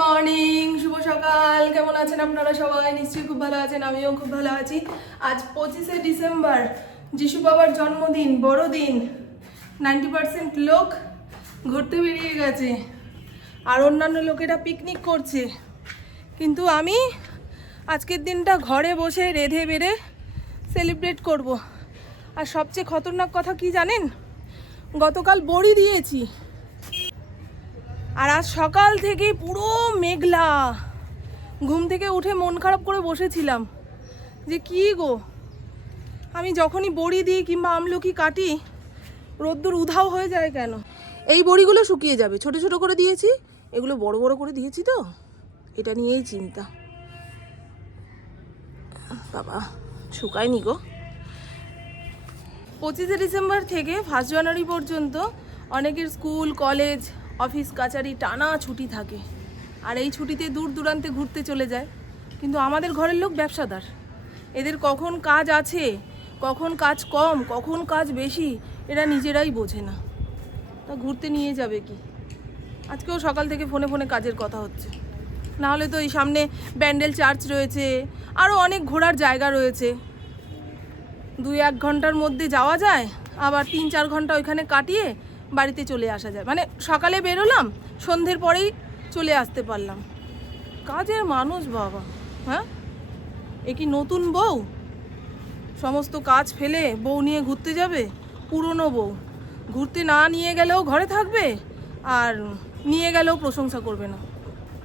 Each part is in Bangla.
মর্নিং, শুভ সকাল। কেমন আছেন আপনারা সবাই? নিশ্চয়ই খুব ভালো আছেন, আমিও খুব ভালো আছি। আজ পঁচিশে ডিসেম্বর, যিশু বাবার জন্মদিন, বড়দিন। নাইনটি পার্সেন্ট লোক ঘুরতে বেরিয়ে গেছে। আর অন্যান্য লোকেরা পিকনিক করছে। কিন্তু আমি আজকের দিনটা ঘরে বসে রেধে বেড়ে সেলিব্রেট করব। আর সবচেয়ে খতরনাক কথা কি জানেন? গতকাল বড়ি দিয়েছি। আর আজ সকাল থেকে পুরো মেঘলা। ঘুম থেকে উঠে মন খারাপ করে বসেছিলাম। যে কি গো? আমি যখনই বড়ি দিই কিংবা আমলকি কাটি, রোদ্দুর উধাও হয়ে যায় কেন? এই বড়িগুলো শুকিয়ে যাবে। ছোট ছোট করে দিয়েছি। এগুলো বড় বড় করে দিয়েছি তো? এটা নিয়েই চিন্তা। বাবা, শুকায়নি গো। পঁচিশে ডিসেম্বর থেকে ফার্স্ট জানুয়ারি পর্যন্ত অনেকের স্কুল, কলেজ অফিস কাচারি টানা ছুটি থাকে। আর এই ছুটিতে দূর দূরান্তে ঘুরতে চলে যায়। কিন্তু আমাদের ঘরের লোক ব্যবসাদার। এদের কখন কাজ আছে, কখন কাজ কম, কখন কাজ বেশি, এরা নিজেরাই বোঝে না। তা ঘুরতে নিয়ে যাবে কি? আজকেও সকাল থেকে ফোনে ফোনে কাজের কথা হচ্ছে। না হলে তো এই সামনে ব্যান্ডেল চার্চ রয়েছে আরও অনেক ঘোরার জায়গা রয়েছে। দুই এক ঘণ্টার মধ্যে যাওয়া যায়, আবার তিন চার ঘণ্টা ওইখানে কাটিয়ে বাড়িতে চলে আসা যায়। মানে সকালে বেরোলাম, সন্ধ্যের পরেই চলে আসতে পারলাম। কাজের মানুষ বাবা হ্যাঁ? এ কি নতুন বউ? সমস্ত কাজ ফেলে বউ নিয়ে ঘুরতে যাবে? পুরনো বউ। ঘুরতে না নিয়ে গেলেও ঘরে থাকবে, আর নিয়ে গেলেও প্রশংসা করবে না।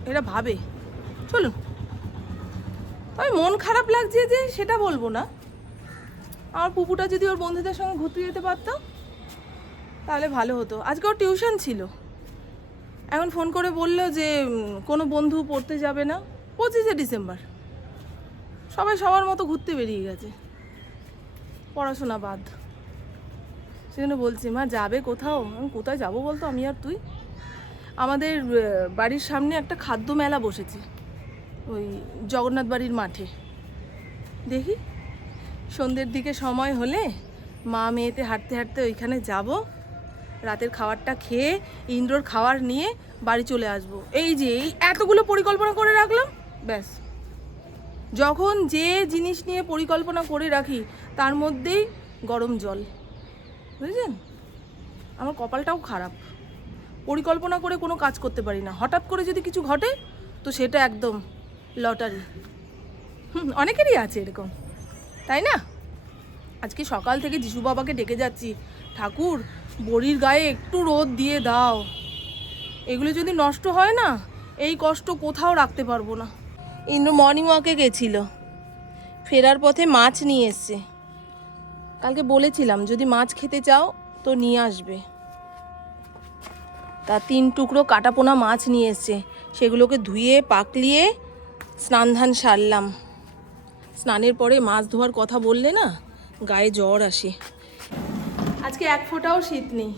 এরা ভাবে। চলুন। তবে মন খারাপ লাগছে যে সেটা বলব না। আমার পুপুটা যদি ওর বন্ধুদের সঙ্গে ঘুরতে যেতে পারতাম তাহলে ভালো হতো। আজকে ওর টিউশন ছিল। এখন ফোন করে বলল যে কোনো বন্ধু পড়তে যাবে না। পঁচিশে ডিসেম্বর। সবাই সবার মতো ঘুরতে বেরিয়ে গেছে। পড়াশোনা বাদ। সেজন্য বলছি, মা, যাবে কোথাও? আমি কোথায় যাব বলতো? আমি আর তুই? আমাদের বাড়ির সামনে একটা খাদ্য মেলা বসেছে। ওই জগন্নাথ বাড়ির মাঠে। দেখি। সন্ধ্যের দিকে সময় হলে মা মেয়েতে হাঁটতে হাঁটতে ওইখানে যাব। রাতের খাবারটা খেয়ে ইন্দ্রর খাবার নিয়ে বাড়ি চলে আসব। এই যে, এই এতগুলো পরিকল্পনা করে রাখলাম, ব্যাস। যখন যে জিনিস নিয়ে পরিকল্পনা করে রাখি, তার মধ্যেই গরম জল। বুঝলেন আমার কপালটাও খারাপ। পরিকল্পনা করে কোনো কাজ করতে পারি না। হঠাৎ করে যদি কিছু ঘটে, তো সেটা একদম লটারি। অনেকেরই আছে এরকম। তাই না? আজকে সকাল থেকে যিশু বাবাকে ডেকে যাচ্ছি। ঠাকুর বড়ির গায়ে একটু রোদ দিয়ে দাও। এগুলো যদি নষ্ট হয় না, এই কষ্ট কোথাও রাখতে পারব না। ইন্দ্র মর্নিং ওয়াকে গেছিল। ফেরার পথে মাছ নিয়ে এসছে। কালকে বলেছিলাম, যদি মাছ খেতে চাও তো নিয়ে আসবে। তা তিন টুকরো কাটাপোনা মাছ নিয়ে এসছে। সেগুলোকে ধুয়ে পাকলিয়ে স্নান ধান সারলাম। স্নানের পরে মাছ ধোয়ার কথা বললে না, গায়ে জ্বর আসে। আজকে এক ফোঁটাও শীত নেই।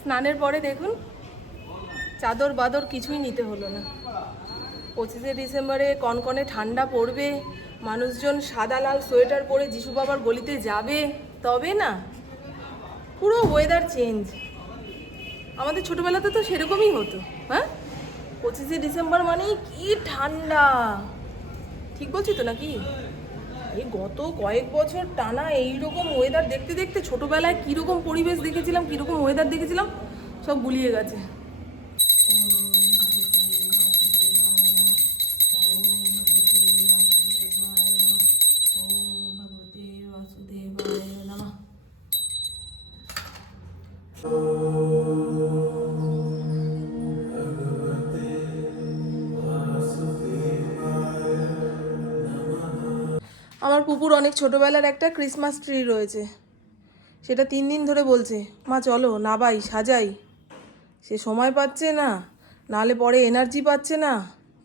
স্নানের পরে দেখুন, চাদর বাদর কিছুই নিতে হলো না। পঁচিশে ডিসেম্বরে কনকনে ঠান্ডা পড়বে, মানুষজন সাদা লাল সোয়েটার পরে যিশু বাবার গলিতে যাবে, তবে না, পুরো ওয়েদার চেঞ্জ আমাদের ছোটোবেলাতে তো সেরকমই হতো হ্যাঁ? পঁচিশে ডিসেম্বর মানেই কি ঠান্ডা। ঠিক বলছি তো নাকি? এই গত কয়েক বছর টানা এইরকম ওয়েদার দেখতে দেখতে ছোটবেলায় কীরকম পরিবেশ দেখেছিলাম, কীরকম ওয়েদার দেখেছিলাম, সব গুলিয়ে গেছে। আমার পুকুর অনেক ছোটবেলার একটা ক্রিসমাস ট্রি রয়েছে। সেটা তিন দিন ধরে বলছে, মা, চলো, নাবাই, সাজাই। সে সময় পাচ্ছে না, নালে পরে এনার্জি পাচ্ছে না।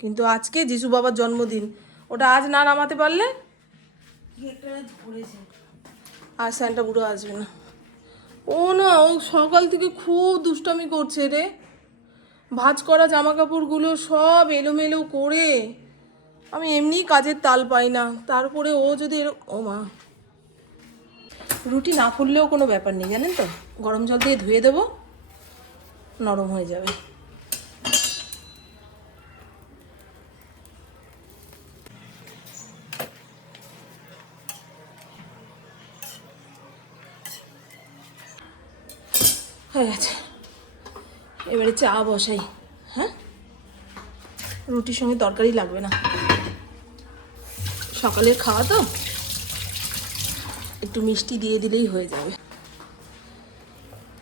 কিন্তু আজকে যিশু বাবার জন্মদিন, ওটা আজ না নামাতে পারলে? আর স্যান্টা বুড়ো আসবে না। ও না, ও সকাল থেকে খুব দুষ্টামি করছে রে। ভাঁজ করা জামা কাপড়গুলো সব এলোমেলো করে আমি এমনি কাজের তাল পাই না। তারপরে ও যদি এরকম ও মা। রুটি না ফুললেও কোনো ব্যাপার নেই, জানেন তো? গরম জল দিয়ে ধুয়ে দেবো, নরম হয়ে যাবে। হয়ে গেছে। এবারে চা বসাই হ্যাঁ? রুটির সঙ্গে তরকারি লাগবে না। সকালের খাওয়া তো, একটু মিষ্টি দিয়ে দিলেই হয়ে যাবে।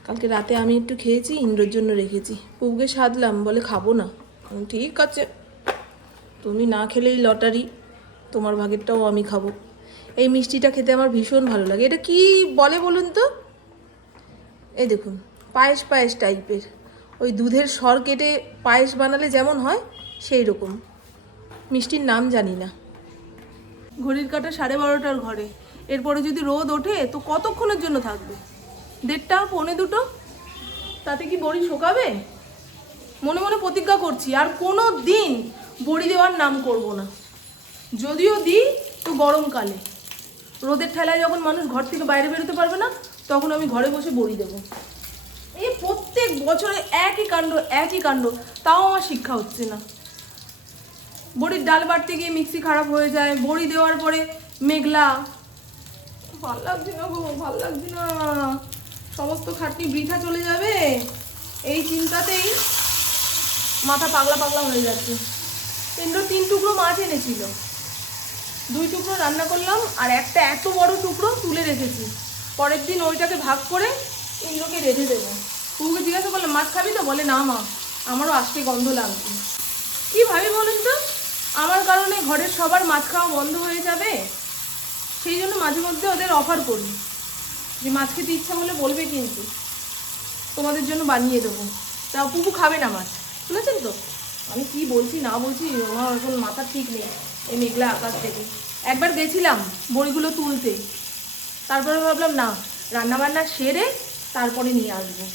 কালকে রাতে আমি একটু খেয়েছি, ইন্দ্রর জন্য রেখেছি। পুবকে সাধলাম, বলে খাব না। ঠিক আছে, তুমি না খেলেই লটারি, তোমার ভাগেরটাও আমি খাব। এই মিষ্টিটা খেতে আমার ভীষণ ভালো লাগে। এটা কি বলে বলুন তো? এই দেখুন, পায়েস পায়েস টাইপের। ওই দুধের সর কেটে পায়েস বানালে যেমন হয় সেই রকম মিষ্টির নাম জানি না। ঘড়ির কাটা সাড়ে বারোটার ঘরে। এরপরে যদি রোদ ওঠে, তো কতক্ষণের জন্য থাকবে? দেড়টা, পৌনে দুটো? তাতে কি বড়ি শোকাবে? মনে মনে প্রতিজ্ঞা করছি, আর কোনো দিন বড়ি দেওয়ার নাম করব না। যদিও দিই, তো গরমকালে। রোদের ঠেলায় যখন মানুষ ঘর থেকে বাইরে বেরোতে পারবে না, তখন আমি ঘরে বসে বড়ি দেবো। এই প্রত্যেক বছরে একই কাণ্ড একই কাণ্ড, তাও আমার শিক্ষা হচ্ছে না। বড়ির ডাল বাড়তে গিয়ে মিক্সি খারাপ হয়ে যায়, বড়ি দেওয়ার পরে মেঘলা। ভালো লাগছে না গো, ভালো লাগছে না। সমস্ত খাটনি বৃথা চলে যাবে। এই চিন্তাতেই মাথা পাগলা পাগলা হয়ে যাচ্ছে। ইন্দ্র তিন টুকরো মাছ এনেছিল। দুই টুকরো রান্না করলাম আর একটা এত বড় টুকরো তুলে রেখেছি। পরের দিন ওইটাকে ভাগ করে ইন্দ্রকে রেঁধে দেবো। কুকুকে জিজ্ঞাসা করলাম, মাছ খাবি তো? বলে, না মা, আমারও আজকে গন্ধ লাগছে। কী ভাবি বলুন তো? আমার কারণে ঘরের সবার মাছ খাওয়া বন্ধ হয়ে যাবে? সেই জন্য মাঝে মধ্যে ওদের অফার করি। যে মাছ খেতে ইচ্ছা হলে বলবে কিন্তু। তোমাদের জন্য বানিয়ে দেবো। তা পুকু খাবে না মাছ। শুনেছেন তো? আমি কি বলছি না বলছি, আমার এখন মাথা ঠিক নেই, এই মেঘলা আকাশ থেকে। একবার গেছিলাম বড়িগুলো তুলতে। তারপরে ভাবলাম, না, রান্নাবান্না সেরে তারপরে নিয়ে আসব।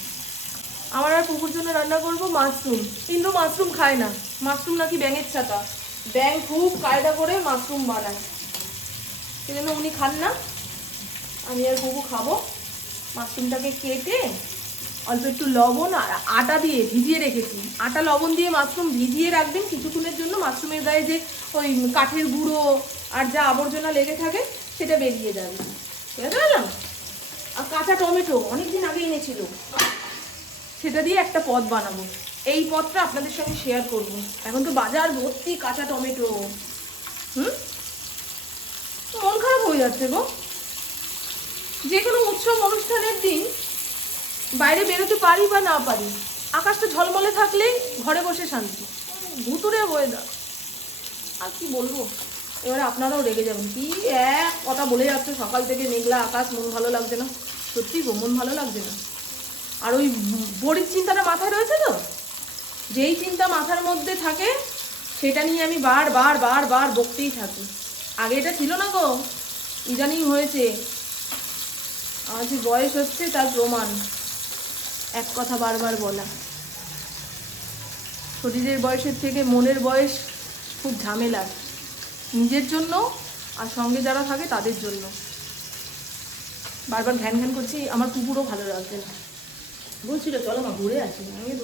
আমার আর পুকুর জন্য রান্না করব মাশরুম। ইন্দ্র মাশরুম খায় না। মাশরুম নাকি ব্যাঙের ছাতা। ব্যাঙ খুব কায়দা করে মাশরুম বানায়। সেই জন্য উনি খান না। আমি আর পুকু খাব। মাশরুমটাকে কেটে অল্প একটু লবণ আর আটা দিয়ে ভিজিয়ে রেখেছি। আটা, লবণ দিয়ে মাশরুম ভিজিয়ে রাখবেন কিছুক্ষণের জন্য। মাশরুমের গায়ে যে ওই কাঠের গুঁড়ো আর যা আবর্জনা লেগে থাকে, সেটা বেরিয়ে যাবে। ঠিক আছে আর কাঁচা টমেটো অনেকদিন আগে এনেছিল। সেটা দিয়ে একটা পদ বানাবো। এই পথটা আপনাদের সঙ্গে শেয়ার করব। এখন তো বাজার ভর্তি কাঁচা টমেটো। হুম? মন খারাপ হয়ে যাচ্ছে গো। যে কোনো উৎসব অনুষ্ঠানের দিন বাইরে বেরোতে পারি বা না পারি, আকাশটা ঝলমলে থাকলেই ঘরে বসে শান্তি। ভুতুরে হয়ে ওয়েদার আর কি বলব? এবারে আপনারাও রেগে যাবেন। কি এক কথা বলে যাচ্ছে, সকাল থেকে মেঘলা আকাশ, মন ভালো লাগছে না। সত্যি গো, মন ভালো লাগছে না। আর ওই বড়ির চিন্তাটা মাথায় রয়েছে তো? যেই চিন্তা মাথার মধ্যে থাকে, সেটা নিয়ে আমি বার বার বার বার বকতেই থাকি। আগে এটা ছিল না গো, ইদানিং হয়েছে। আমার যে বয়স হচ্ছে তার প্রমাণ। এক কথা বারবার বলা। শরীরের বয়সের থেকে মনের বয়স খুব ঝামেলার নিজের জন্য আর সঙ্গে যারা থাকে তাদের জন্য। বারবার ঘ্যান ঘ্যান করছি, আমার কুকুরও ভালো লাগছে না। বলছিল, চলো মা, ঘুরে আসি। আমি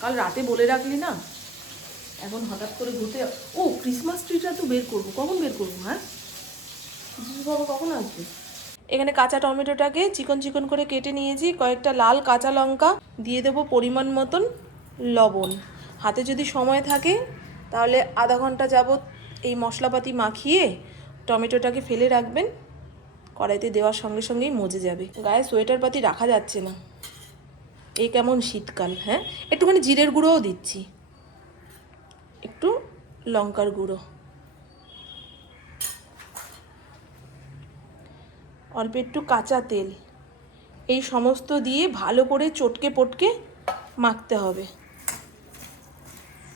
কাল রাতে বলে রাখলি না? এখন হঠাৎ করে ঘুরতে ও ক্রিসমাস ট্রিটা তো বের করব। কখন বের করব হ্যাঁ? বাবা কখন আসবে? এখানে কাঁচা টমেটোটাকে চিকন চিকন করে কেটে নিয়েছি। কয়েকটা লাল কাঁচা লঙ্কা, দিয়ে দেবো পরিমাণ মতন লবণ। হাতে যদি সময় থাকে, তাহলে আধা ঘণ্টা যাবত এই মশলাপাতি মাখিয়ে টমেটোটাকে ফেলে রাখবেন। কড়াইতে দেওয়ার সঙ্গে সঙ্গেই মজে যাবে। গায়ে সোয়েটার পাতি রাখা যাচ্ছে না। এই কেমন শীতকাল হ্যাঁ? একটুখানি জিরের গুঁড়োও দিচ্ছি। একটু লঙ্কার গুঁড়ো। অল্প একটু কাঁচা তেল। এই সমস্ত দিয়ে ভালো করে চটকে পটকে মাখতে হবে।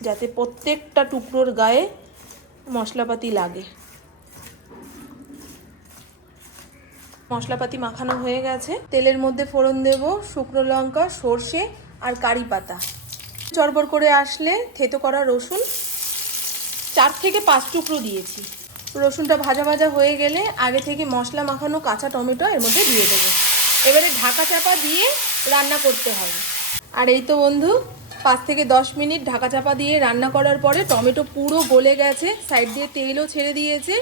যাতে প্রত্যেকটা টুকরোর গায়ে মশলাপাতি লাগে। মশলাপাতি মাখানো হয়ে গেছে। তেলের মধ্যে ফোড়ন দেব, শুকনো লঙ্কা, সর্ষে আর কারি পাতা। চড়বড় করে আসলে থেতো করা রসুন। চার থেকে পাঁচ টুকরো দিয়েছি। রসুনটা ভাজা ভাজা হয়ে গেলে আগে থেকে মশলা মাখানো কাঁচা টমেটো এর মধ্যে দিয়ে দেবো। এবারে ঢাকা চাপা দিয়ে রান্না করতে হবে। আর এই তো বন্ধু, পাঁচ থেকে দশ মিনিট ঢাকা চাপা দিয়ে রান্না করার পরে টমেটো পুরো গলে গেছে, সাইড দিয়ে তেলও ছেড়ে দিয়েছে।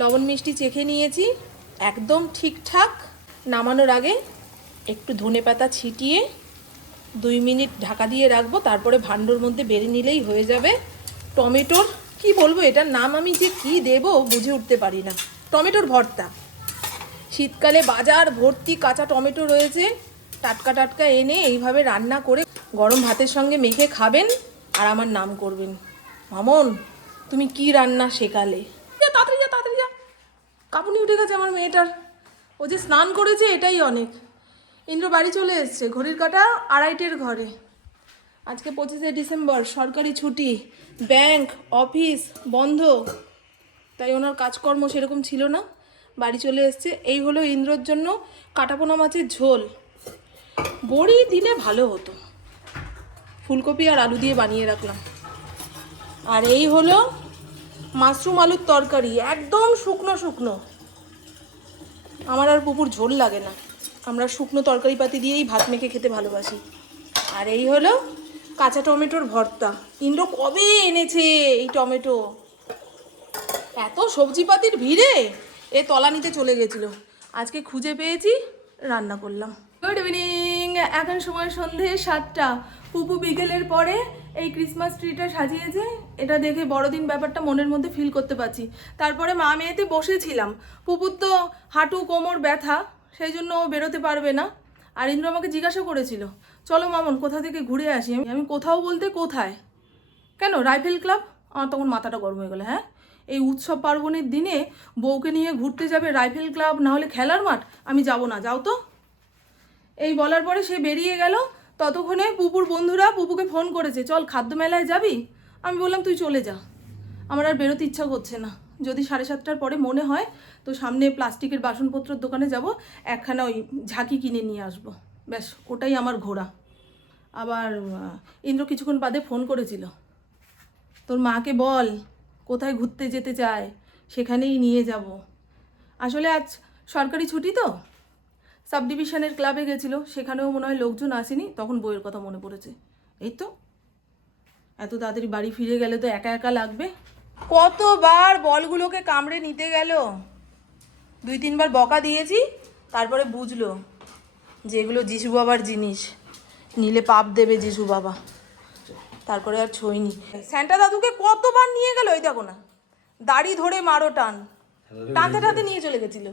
লবণ মিষ্টি চেখে নিয়েছি। একদম ঠিকঠাক। নামানোর আগে একটু ধনে পাতা ছিটিয়ে দুই মিনিট ঢাকা দিয়ে রাখব, তারপরে ভাণ্ডর মধ্যে বেড়ে নিলেই হয়ে যাবে। টমেটোর, কি বলব, এটার নাম আমি যে কি দেব বুঝে উঠতে পারি না। টমেটোর ভর্তা। শীতকালে বাজার ভর্তি কাঁচা টমেটো রয়েছে। টাটকা টাটকা এনে এইভাবে রান্না করে গরম ভাতের সঙ্গে মেখে খাবেন আর আমার নাম করবেন। মামন, তুমি কি রান্না শেখালে যা তাড়াতাড়ি যা তাড়াতাড়ি যা কাপুনি উঠে গেছে আমার মেয়েটার। ও যে স্নান করেছে, এটাই অনেক। ইন্দ্র বাড়ি চলে এসছে, ঘড়ির কাটা আড়াইটের ঘরে। আজকে পঁচিশে ডিসেম্বর, সরকারি ছুটি, ব্যাংক, অফিস, বন্ধ। তাই ওনার কাজকর্ম সেরকম ছিল না। বাড়ি চলে এসছে, এই হলো ইন্দ্রর জন্য কাটাপোনা মাছের ঝোল। বড়ি দিলে ভালো হতো। ফুলকপি আর আলু দিয়ে বানিয়ে রাখলাম। আর এই হলো মাশরুম আলুর তরকারি, একদম শুকনো শুকনো। আমার আর পুকুর ঝোল লাগে না। আমরা শুকনো তরকারি পাতি দিয়েই ভাত মেখে খেতে ভালোবাসি। আর এই হলো কাঁচা টমেটোর ভর্তা। ইন্দ্র কবে এনেছে এই টমেটো? এত সবজিপাতির ভিড়ে এ তলা নিতে চলে গেছিল। আজকে খুঁজে পেয়েছি, রান্না করলাম। গুড ইভিনিং এখন সময় সন্ধে সাতটা। পুপু বিকেলের পরে এই ক্রিসমাস ট্রিটা সাজিয়েছে এটা দেখে বড়দিন ব্যাপারটা মনের মধ্যে ফিল করতে পারছি। তারপরে মা মেয়েতে বসেছিলাম। পুপুর তো হাঁটু, কোমর ব্যথা, সেই জন্য ও বেরোতে পারবে না। আর ইন্দ্র আমাকে জিজ্ঞাসা করেছিল, চলো মামন, কোথা থেকে ঘুরে আসি? আমি আমি কোথাও বলতে কোথায়? কেন, রাইফেল ক্লাব? আমার তখন মাথাটা গরম হয়ে গেলো হ্যাঁ এই উৎসব পার্বণের দিনে বউকে নিয়ে ঘুরতে যাবে রাইফেল ক্লাব, না হলে খেলার মাঠ? আমি যাব না, যাও তো। এই বলার পরে সে বেরিয়ে গেল ততক্ষণে পুপুর বন্ধুরা পুপুকে ফোন করেছে, চল খাদ্য মেলায় যাবি? আমি বললাম, তুই চলে যা। আমার আর বেরোতে ইচ্ছা করছে না। যদি সাড়ে সাতটার পরে মনে হয়, তো সামনে প্লাস্টিকের বাসনপত্রের দোকানে যাব, একখানা ওই ঝাঁকি কিনে নিয়ে আসব। ব্যাস, ওটাই আমার ঘোড়া আবার ইন্দ্র কিছুক্ষণ বাদে ফোন করেছিল। তোর মাকে বল, কোথায় ঘুরতে যেতে চায়? সেখানেই নিয়ে যাব। আসলে আজ সরকারি ছুটি তো? সাব ডিভিশনের ক্লাবে গেছিল সেখানেও মনে হয় লোকজন আসেনি তখন বইয়ের কথা মনে পড়েছে। এই তো এত তাড়াতাড়ি বাড়ি ফিরে গেলে তো একা একা লাগবে। কতবার বলগুলোকে কামড়ে নিতে গেল। দুই তিনবার বকা দিয়েছি তারপরে বুঝলো যে এগুলো যিশু বাবার জিনিস। নিলে পাপ দেবে যিশু বাবা। তারপরে আর ছইনি স্যান্টা দাদুকে কতবার নিয়ে গেল ওই দেখো না। দাড়ি ধরে মারো টান। টানতে টানতে নিয়ে চলে গেছিল।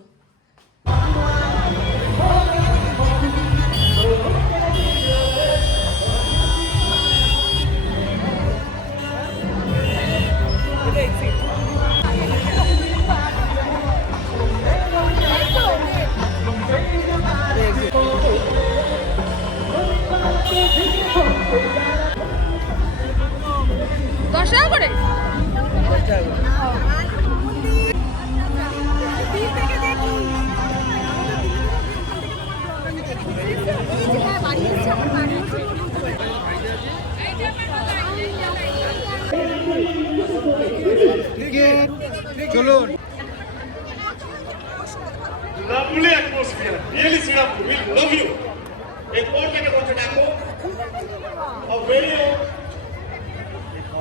A very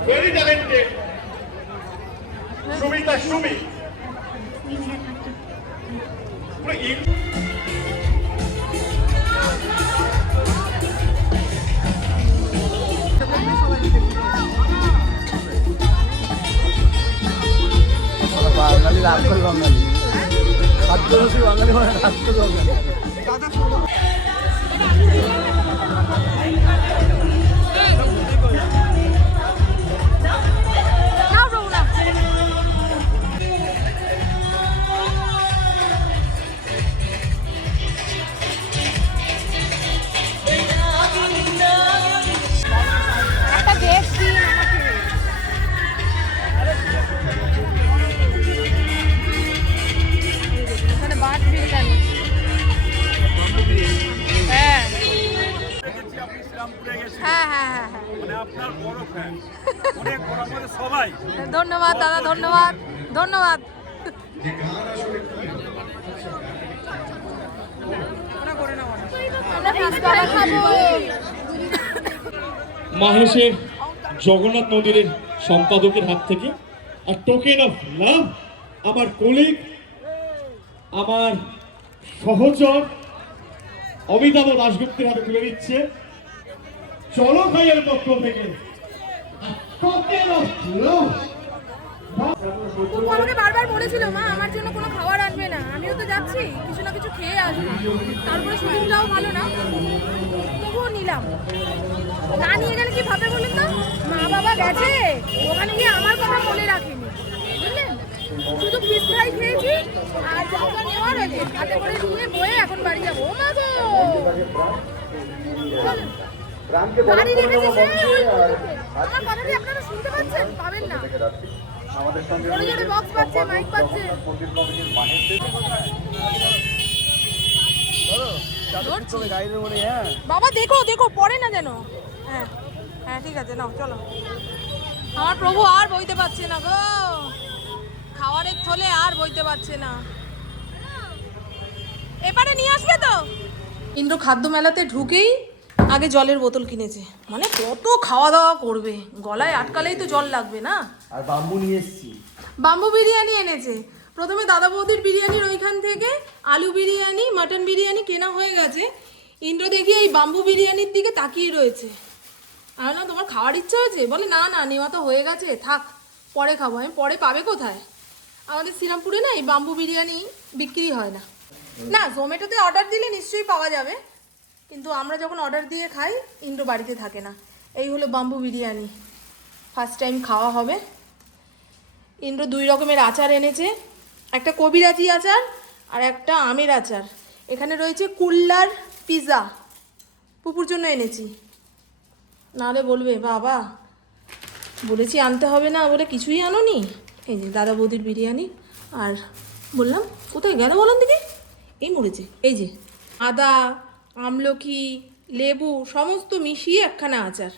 very talented পুরো ইন- বাঙালি রাগ করে বাঙালি খাদ্য বাঙালি রাগ করে বাঙালি মাহেশের জগন্নাথ মন্দিরের সম্পাদকের হাত থেকে আর টোকেন অফ লাভ আমার কলিগ আমার সহচর অমিতাভ দাশগুপ্তের হাতে তুলে দিচ্ছে চলো ভাইয়ের পক্ষ থেকে Cocktail of love. পুপু আমাকে বারবার বলেছিল মা আমার জন্য কোনো খাবার আনবে না। আমিও তো যাচ্ছি কিছু না কিছু খেয়ে আসব। তারপরে শরীরটাও ভালো না। তবুও নিলাম। না নিয়ে গেলে কি ভাবে বলুন তো? মা বাবা গেছে। ওখানে গিয়ে আমার কথা মনে রাখেনি। বুঝলেন? শুধু ফিস ফ্রাই খেয়েছি আর যা যা নেওয়ার হয়েছে হাতে করে নিয়ে বয়ে এখন বাড়ি যাব। ও মা গো! গাড়ি রেখেছে সে ওই আমার কথাটি আপনারা শুনতে পাচ্ছেন? পাবেন না। হ্যাঁ। বাবা দেখো দেখো পড়ে না যেন। হ্যাঁ হ্যাঁ ঠিক আছে নাও চলো। আমার প্রভু আর বইতে পারছে না গো। খাওয়ারের থলে আর বইতে পারছে না। এবারে নিয়ে আসবে তো? ইন্দ্র খাদ্য মেলাতে ঢুকেই আগে জলের বোতল কিনেছে। মানে কত খাওয়া দাওয়া করবে। গলায় আটকালেই তো জল লাগবে না? আর বাম্বু নিয়ে এসছি। বাম্বু বিরিয়ানি এনেছে। প্রথমে দাদা বৌদির বিরিয়ানির ওইখান থেকে আলু বিরিয়ানি, মাটন বিরিয়ানি কেনা হয়ে গেছে। ইন্দ্র দেখি এই বাম্বু বিরিয়ানির দিকে তাকিয়ে রয়েছে। আর না তোমার খাওয়ার ইচ্ছা হয়েছে? বলে, না না, নেওয়া তো হয়ে গেছে। থাক, পরে খাব। আমি পরে পাবে কোথায়? আমাদের শ্রীরামপুরে না এই বাম্বু বিরিয়ানি বিক্রি হয় না। না, জোম্যাটোতে অর্ডার দিলে নিশ্চয়ই পাওয়া যাবে। কিন্তু আমরা যখন অর্ডার দিয়ে খাই, ইন্দ্র বাড়িতে থাকে না। এই হলো বাম্বু বিরিয়ানি। ফার্স্ট টাইম খাওয়া হবে। ইন্দ্র দুই রকমের আচার এনেছে। একটা কবিরাজি আচার আর একটা আমের আচার। এখানে রয়েছে কুল্লার পিৎজা পুপুর জন্য এনেছি। নাহলে বলবে, বাবা, বলেছি আনতে হবে না বলে কিছুই আনোনি? এই যে দাদা বৌদির বিরিয়ানি। আর বললাম, কোথায় গেল বলেন দিকে এই মরেছে। এই যে আদা, আমলকি, লেবু সমস্ত মিশিয়ে একখানা আচার।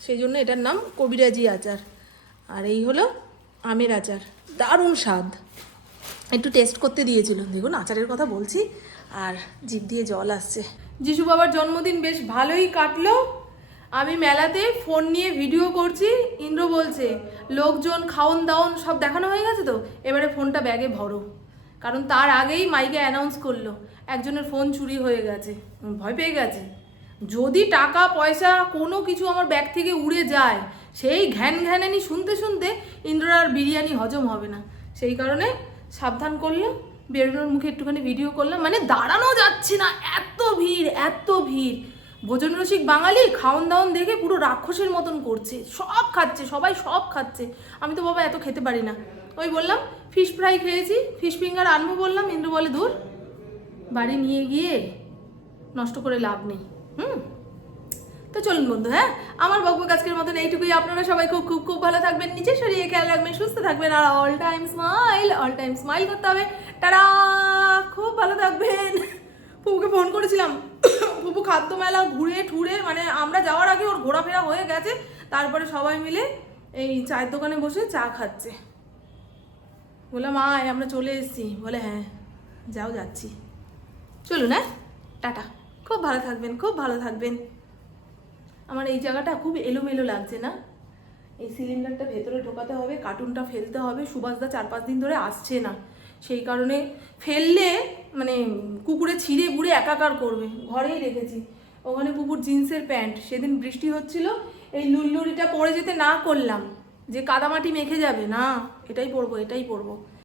সেই জন্য এটার নাম কবিরাজি আচার। আর এই হলো আমের আচার। দারুণ স্বাদ। একটু টেস্ট করতে দিয়েছিল দেখুন, আচারের কথা বলছি, আর জিভ দিয়ে জল আসছে। যিশু বাবার জন্মদিন বেশ ভালোই কাটলো। আমি মেলাতে ফোন নিয়ে ভিডিও করছি, ইন্দ্র বলছে, লোকজন, খাওন দাওন সব দেখানো হয়ে গেছে তো? এবারে ফোনটা ব্যাগে ভরো। কারণ তার আগেই মাইকে অ্যানাউন্স করল, একজনের ফোন চুরি হয়ে গেছে, ভয় পেয়ে গেছে। যদি টাকা, পয়সা, কোনো কিছু আমার ব্যাগ থেকে উড়ে যায় সেই ঘ্যান ঘ্যানানি শুনতে শুনতে ইন্দ্রর আর বিরিয়ানি হজম হবে না। সেই কারণে সাবধান করল বেরোনোর মুখে একটুখানি ভিডিও করলাম। মানে দাঁড়ানো যাচ্ছে না, এত ভিড় এত ভিড়। ভোজন রসিক বাঙালি খাওন দাওন দেখে পুরো রাক্ষসের মতন করছে, সব খাচ্ছে, সবাই সব খাচ্ছে। আমি তো বাবা এত খেতে পারি না। ওই বললাম ফিশ ফ্রাই খেয়েছি ফিশ ফিঙ্গার আনব বললাম, ইন্দ্র বলে দূর বাড়ি নিয়ে গিয়ে নষ্ট করে লাভ নেই। হুম? তো চলুন বন্ধু হ্যাঁ? আমার বকবক আজকের মতন এইটুকুই। আপনারা সবাই খুব খুব খুব ভালো থাকবেন, নিচে সরিয়ে খেয়াল রাখবেন, সুস্থ থাকবেন, আর all time smile all time smile করতে হবে। টাটা! খুব ভালো থাকবেন। ফুপুকে ফোন করেছিলাম। ফুপু খাদ্য মেলা ঘুরে ঠুরে মানে আমরা যাওয়ার আগে ওর ঘোরাফেরা হয়ে গেছে। তারপরে সবাই মিলে এই চায়ের দোকানে বসে চা খাচ্ছে। বললাম আয় আমরা চলে এসেছি। বলে হ্যাঁ যাও, যাচ্ছি। চলুন হ্যাঁ? টাটা। খুব ভালো থাকবেন, খুব ভালো থাকবেন। আমার এই জায়গাটা খুব এলোমেলো লাগছে না? এই সিলিন্ডারটা ভেতরে ঢোকাতে হবে, কার্টুনটা ফেলতে হবে সুভাষদা চার পাঁচ দিন ধরে আসছে না। সেই কারণে ফেললে মানে কুকুরে ছিঁড়ে গুড়ে একাকার করবে, ঘরেই রেখেছি। ওখানে কুকুর জিন্সের প্যান্ট, সেদিন বৃষ্টি হচ্ছিল, এই লুল্লুরিটা পরে যেতে না করলাম। যে কাদামাটি মেখে যাবে, না, এটাই পরবো এটাই পরবো।